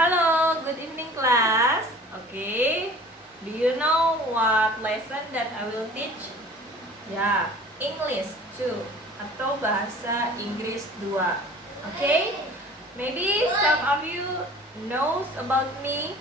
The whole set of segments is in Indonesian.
Hello, good evening class. Okay, do you know what lesson that I will teach? Ya, English 2 atau bahasa Inggris 2. Okay, maybe some of you knows about me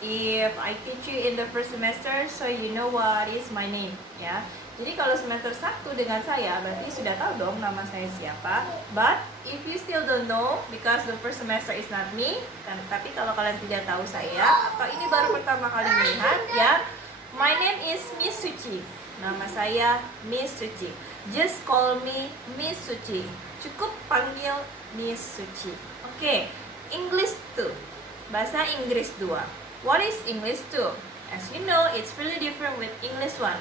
if I teach you in the first semester, so you know what is my name, ya. Jadi kalau semester 1 dengan saya, berarti sudah tahu dong nama saya siapa. But if you still don't know, because the first semester is not me, tapi kalau kalian tidak tahu saya, atau ini baru pertama kali melihat, ya, my name is Miss Suci. Nama saya Miss Suci. Just call me Miss Suci. Cukup panggil Miss Suci. Oke, English 2. Bahasa Inggris 2. What is English 2? As you know, it's really different with English 1.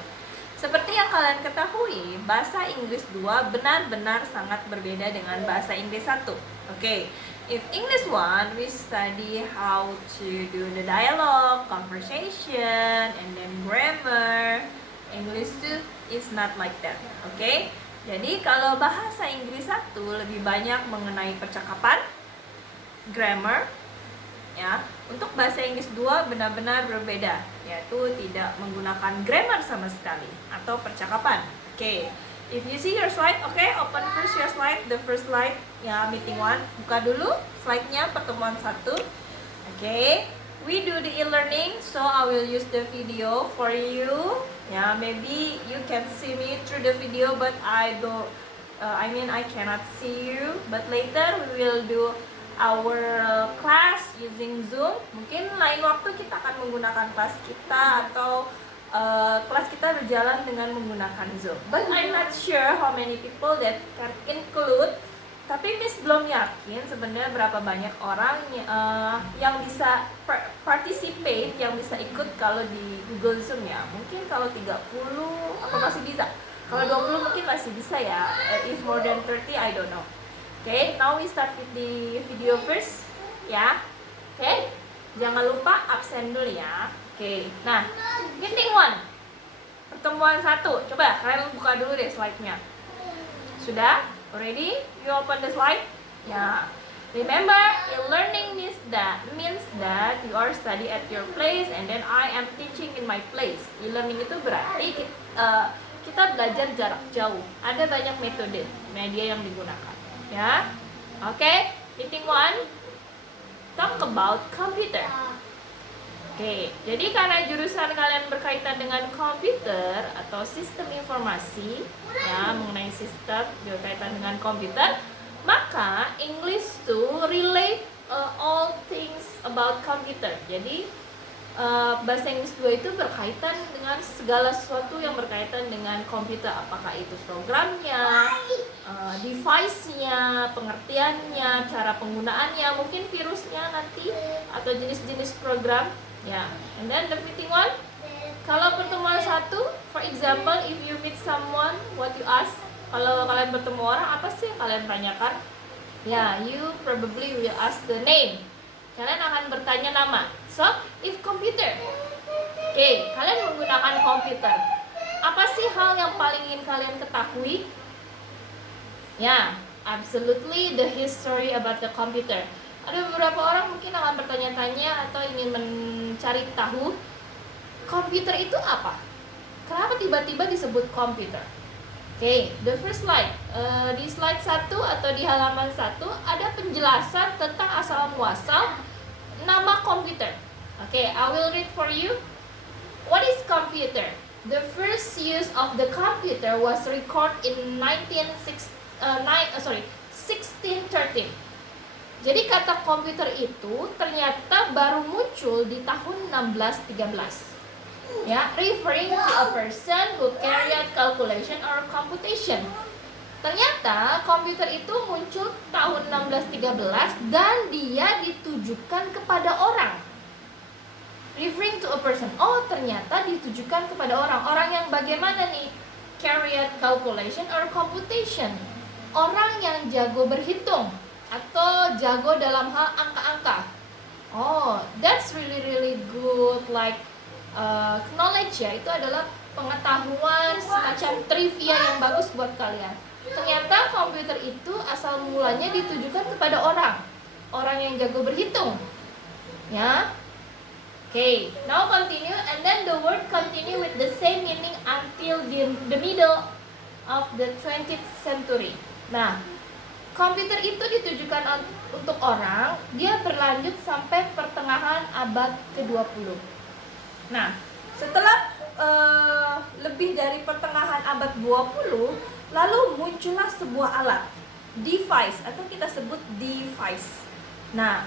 Seperti yang kalian ketahui, bahasa Inggris 2 benar-benar sangat berbeda dengan bahasa Inggris 1. Okay, if English 1, we study how to do the dialogue, conversation, and then grammar. English 2 is not like that. Okay, jadi kalau bahasa Inggris 1 lebih banyak mengenai percakapan, grammar, ya. Untuk bahasa Inggris 2 benar-benar berbeda, yaitu tidak menggunakan grammar sama sekali atau percakapan. Oke, if you see your slide, open first your slide, the first slide, ya, meeting 1. Buka dulu slide-nya pertemuan 1. Oke, we do the e-learning, so I will use the video for you. Ya, maybe you can see me through the video, but I cannot see you. But later we will do our class using Zoom. Mungkin lain waktu kita akan menggunakan kelas kita atau kelas kita berjalan dengan menggunakan Zoom. But I'm not sure how many people that can include. Tapi Miss belum yakin sebenarnya berapa banyak orang yang bisa participate, yang bisa ikut kalau di Google Zoom ya. Mungkin kalau 30 apa masih bisa. Kalau 20 mungkin masih bisa ya. If more than 30, I don't know. Okay, now we start with the video first, ya. Okay, jangan lupa absen dulu ya. Okay, nah, meeting 1, pertemuan 1. Coba kalian buka dulu deh slide-nya. Sudah? Already? You open the slide? Ya. Remember, e-learning means that you are study at your place and then I am teaching in my place. E-learning itu berarti kita belajar jarak jauh. Ada banyak metode media yang digunakan. Ya, oke, meeting 1, talk about computer. Oke, jadi karena jurusan kalian berkaitan dengan komputer atau sistem informasi, ya, mengenai sistem berkaitan dengan komputer, maka English to relate all things about computer. Jadi bahasa Inggris 2 itu berkaitan dengan segala sesuatu yang berkaitan dengan komputer, apakah itu programnya, device-nya, pengertiannya, cara penggunaannya, mungkin virusnya nanti atau jenis-jenis program, ya. And then the meeting 1, kalau pertemuan 1, for example, if you meet someone, what you ask? Kalau kalian bertemu orang, apa sih yang kalian tanyakan? Ya, you probably will ask the name. Kalian akan bertanya nama. So, if computer. Oke, kalian menggunakan komputer. Apa sih hal yang paling ingin kalian ketahui? Ya, absolutely the history about the computer. Ada beberapa orang mungkin akan bertanya-tanya atau ingin mencari tahu komputer itu apa? Kenapa tiba-tiba disebut komputer? Oke, the first slide. Di slide 1 atau di halaman 1 ada penjelasan tentang asal muasal nama komputer. Okay, I will read for you. What is computer? The first use of the computer was recorded in 1613. Jadi kata komputer itu ternyata baru muncul di tahun 1613. Ya, referring to a person who carried calculation or computation. Ternyata komputer itu muncul tahun 1613 dan dia ditujukan kepada orang. Referring to a person. Oh, ternyata ditujukan kepada orang. Orang yang bagaimana nih? Carried calculation or computation. Orang yang jago berhitung atau jago dalam hal angka-angka. Oh, that's really good like knowledge ya. Itu adalah pengetahuan semacam trivia yang bagus buat kalian. Ternyata komputer itu asal mulanya ditujukan kepada orang yang jago berhitung. Ya. Okay, now continue and then the word continue with the same meaning until the middle of the 20th century. Nah, komputer itu ditujukan untuk orang, dia berlanjut sampai pertengahan abad ke-20. Nah, setelah lebih dari pertengahan abad 20, lalu muncullah sebuah alat, device atau kita sebut device. Nah,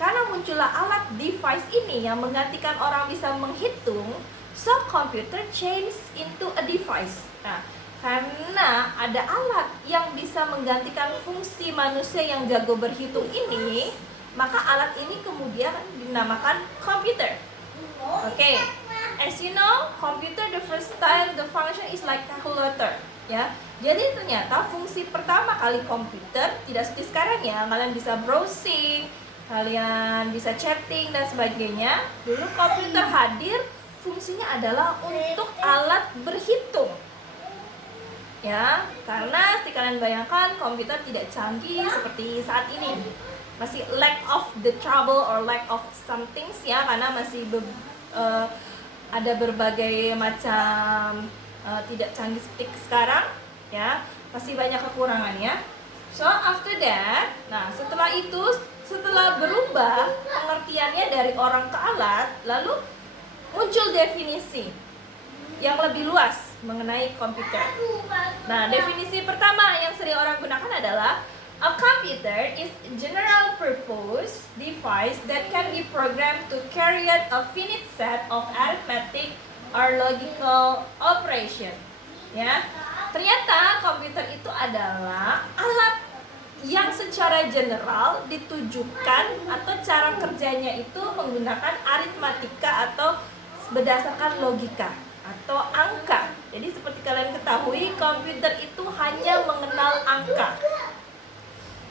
karena muncullah alat device ini yang menggantikan orang bisa menghitung, so computer change into a device. Nah, karena ada alat yang bisa menggantikan fungsi manusia yang jago berhitung ini, maka alat ini kemudian dinamakan komputer. Okay, as you know, computer the first time the function is like calculator. Ya, jadi ternyata fungsi pertama kali komputer tidak seperti sekarang ya, kalian bisa browsing, kalian bisa chatting dan sebagainya. Dulu komputer hadir, fungsinya adalah untuk alat berhitung. Ya, karena seperti kalian bayangkan komputer tidak canggih seperti saat ini. Masih lack of the trouble or lack of some things ya, karena masih ada berbagai macam tidak canggih seperti sekarang ya, masih banyak kekurangannya. So after that, nah setelah itu, setelah berubah pengertiannya dari orang ke alat, lalu muncul definisi yang lebih luas mengenai komputer. Nah, definisi pertama yang sering orang gunakan adalah a computer is general purpose device that can be programmed to carry out a finite set of arithmetic or logical operation. Ya, ternyata komputer itu adalah alat yang secara general ditujukan atau cara kerjanya itu menggunakan aritmatika atau berdasarkan logika atau angka. Jadi seperti kalian ketahui, komputer itu hanya mengenal angka.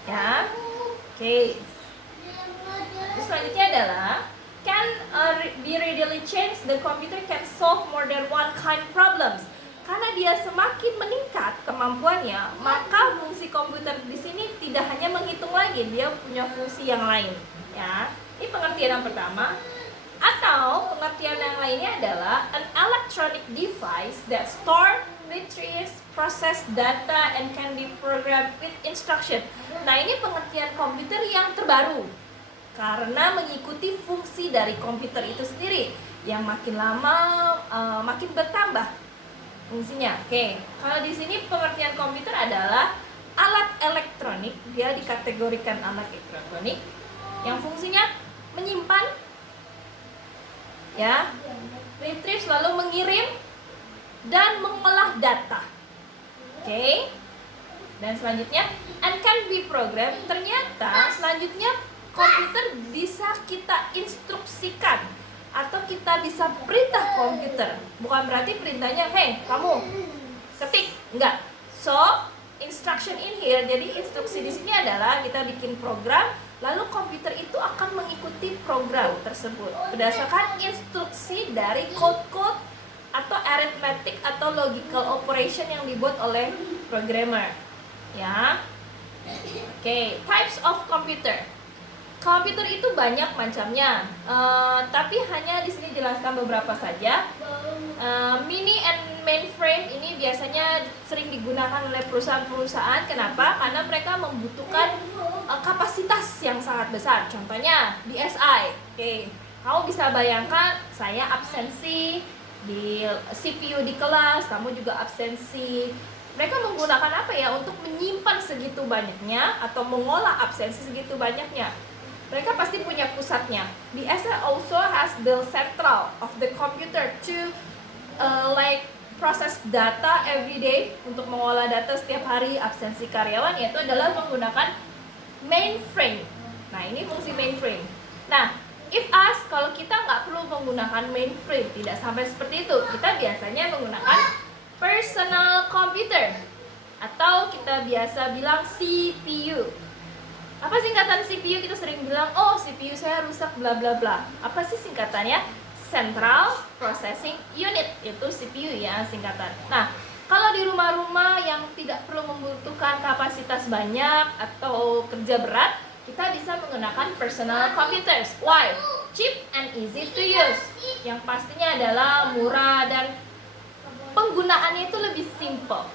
Ya, oke. Terus selanjutnya adalah can be readily changed. The computer can solve more than one kind problems. Karena dia semakin meningkat kemampuannya, maka fungsi komputer di sini tidak hanya menghitung lagi, dia punya fungsi yang lain. Ya, ini pengertian yang pertama. Atau pengertian yang lainnya adalah an electronic device that store, retrieves, process data and can be programmed with instruction. Nah, ini pengertian komputer yang terbaru karena mengikuti fungsi dari komputer itu sendiri yang makin lama makin bertambah fungsinya. Oke, kalau di sini pengertian komputer adalah alat elektronik, dia dikategorikan alat elektronik yang fungsinya menyimpan, ya, retrieve selalu mengirim dan mengolah data. Oke. Dan selanjutnya and can be programmed. Ternyata selanjutnya komputer bisa kita instruksikan atau kita bisa perintah komputer. Bukan berarti perintahnya, "Hey, kamu ketik." Enggak. So, instruction in here. Jadi instruksi di sini adalah kita bikin program, lalu komputer itu akan mengikuti program tersebut berdasarkan instruksi dari code-code atau arithmetic atau logical operation yang dibuat oleh programmer. Ya. Oke, types of computer. Komputer itu banyak macamnya, tapi hanya di sini jelaskan beberapa saja. Mini and mainframe ini biasanya sering digunakan oleh perusahaan-perusahaan. Kenapa? Karena mereka membutuhkan kapasitas yang sangat besar. Contohnya DSi. Oke, kamu bisa bayangkan saya absensi di CPU di kelas, kamu juga absensi. Mereka menggunakan apa ya untuk menyimpan segitu banyaknya atau mengolah absensi segitu banyaknya? Mereka pasti punya pusatnya. DSi also has the central of the computer to like process data every day, untuk mengolah data setiap hari absensi karyawan, yaitu adalah menggunakan mainframe. Nah, ini fungsi mainframe. Nah, if us, kalau kita nggak perlu menggunakan mainframe, tidak sampai seperti itu. Kita biasanya menggunakan personal computer atau kita biasa bilang CPU. Apa singkatan CPU? Kita sering bilang, oh CPU saya rusak bla bla bla. Apa sih singkatannya? Central Processing Unit, itu CPU ya singkatan. Nah, kalau di rumah-rumah yang tidak perlu membutuhkan kapasitas banyak atau kerja berat, kita bisa menggunakan personal computers. Why? Cheap and easy to use. Yang pastinya adalah murah dan penggunaannya itu lebih simple.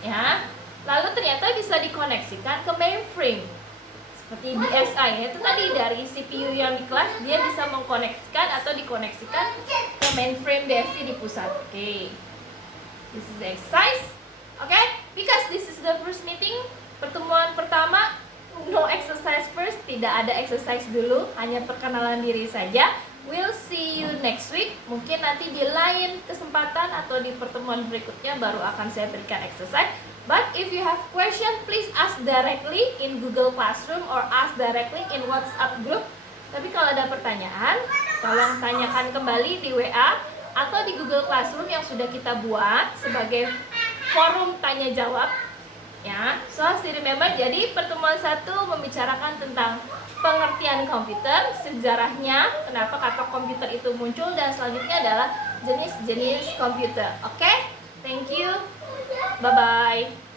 Ya. Lalu ternyata bisa dikoneksikan ke mainframe. Seperti DSi, itu tadi dari CPU yang di kelas dia bisa mengkoneksikan atau dikoneksikan ke mainframe DSi di pusat. Oke. This is the exercise. Okay? Because this is the first meeting, pertemuan pertama, no exercise first, tidak ada exercise dulu, hanya perkenalan diri saja. We'll see you next week. Mungkin nanti di lain kesempatan atau di pertemuan berikutnya baru akan saya berikan exercise. But if you have question, please ask directly in Google Classroom or ask directly in WhatsApp group. Tapi kalau ada pertanyaan, tolong tanyakan kembali di WA atau di Google Classroom yang sudah kita buat sebagai forum tanya jawab. Ya, so still remember. Jadi pertemuan 1 membicarakan tentang pengertian komputer, sejarahnya, kenapa kata komputer itu muncul, dan selanjutnya adalah jenis-jenis komputer. Oke? Thank you. Bye-bye.